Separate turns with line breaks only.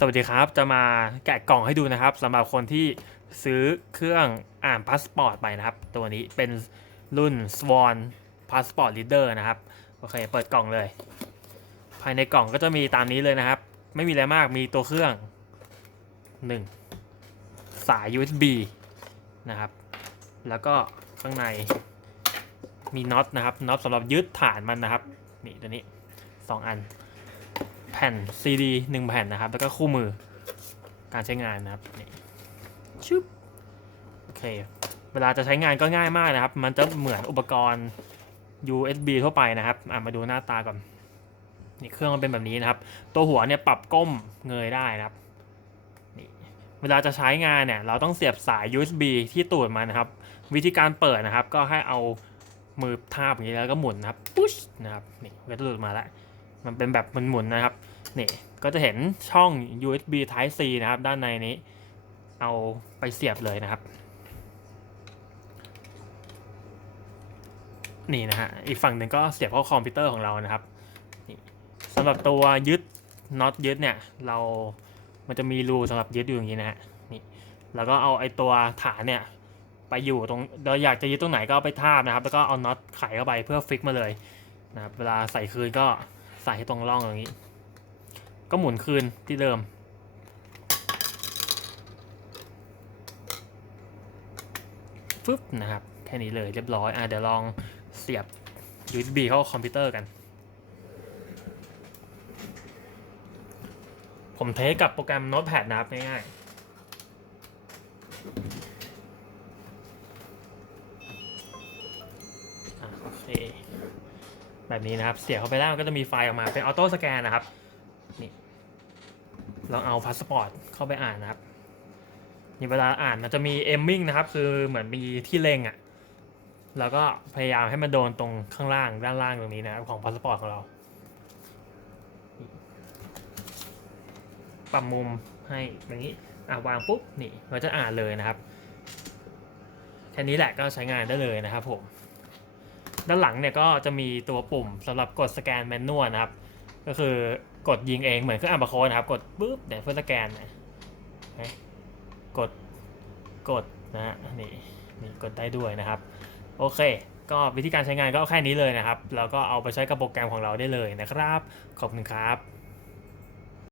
สวัสดีครับจะมาแกะกล่องให้ดูนะครับสำหรับคนที่ซื้อเครื่องอ่านพาสปอร์ตไปนะครับ ตัวนี้เป็นรุ่น Swan Passport Reader นะครับโอเคเปิดกล่องเลย ภายในกล่องก็จะมีตามนี้เลยนะครับ ไม่มีอะไรมากมีตัวเครื่อง 1 สาย USB นะครับ แล้วก็ข้างในมีน็อตนะครับน็อตสำหรับยึดฐานมันนะครับ นี่ตัวนี้ 2 อัน แผ่น CD 1แผ่นนะครับ แล้วก็คู่มือการใช้งานนะครับนี่ชึบโอเค เวลาจะใช้งานก็ง่ายมากนะครับ มันจะเหมือนอุปกรณ์ USB ทั่วไปนะครับมาดูหน้าตาก่อนนี่เครื่องมันเป็นแบบนี้นะครับ ตัวหัวเนี่ยปรับก้มเงยได้นะครับนี่เวลาจะใช้งานเนี่ยเราต้องเสียบสาย USB ที่ตูดมันนะครับ วิธีการเปิดนะครับ ก็ให้เอามือทาบอย่างนี้แล้วก็หมุนนะครับปุ๊ชนะครับนี่ก็จะหลุดมาแล้ว มันเป็นแบบหมุนๆนะครับนี่ก็จะเห็นช่อง USB Type C นะครับ ด้านในนี้ เอาไปเสียบเลยนะครับ นี่นะฮะอีกฝั่งหนึ่งก็เสียบเข้าคอมพิวเตอร์ของเรานะครับสำหรับตัวยึดน็อตยึดเนี่ย เรามันจะมีรูสำหรับยึดอยู่อย่างนี้นะฮะนี่แล้วก็เอาไอ้ตัวฐานเนี่ยไปอยู่ตรงเราอยากจะยึดตรงไหนก็เอาไปทาบนะครับ แล้วก็เอาน็อตไขเข้าไปเพื่อฟิกมาเลยนะครับเวลาใส่คืนก็ ใส่ให้ตรงร่องอย่างนี้ ก็หมุนคืนที่เดิม ฟึบนะครับ แค่นี้เลยเรียบร้อย อะเดี๋ยวลองเสียบ USB เข้าคอมพิวเตอร์กัน ผมเทสกับโปรแกรม Notepad นะครับง่ายๆ แบบนี้นะครับ เสียบเข้าไปแล้วมันก็จะมีไฟล์ออกมาเป็นออโต้สแกนนะครับนี่ลองเอาพาสปอร์ตเข้าไปอ่านนะครับนี่เวลาอ่านมันจะมีเอมมิ่งนะครับ คือเหมือนมีที่เล็งอะ่ะแล้วก็พยายามให้มันโดนตรงข้างล่างด้านล่างตรงนี้นะครับของพาสปอร์ตของเราปรับมุมให้อย่างนี้อะวางปุ๊บนี่มันจะอ่านเลยนะครับแค่นี้แหละก็ใช้งานได้เลยนะครับผม ด้านหลังเนี่ยก็จะมีตัวปุ่มสำหรับกดสแกนแมนนวลนะครับ ก็คือกดยิงเองเหมือนเครื่องอ่านบาร์โค้ดนะครับ กดปุ๊บเนี่ยเพื่อสแกนนะกดกดนะฮะนี่นี่กดได้ด้วยนะครับ โอเค ก็วิธีการใช้งานก็แค่นี้เลยนะครับ แล้วก็เอาไปใช้กับโปรแกรมของเราได้เลยนะครับ ขอบคุณครับ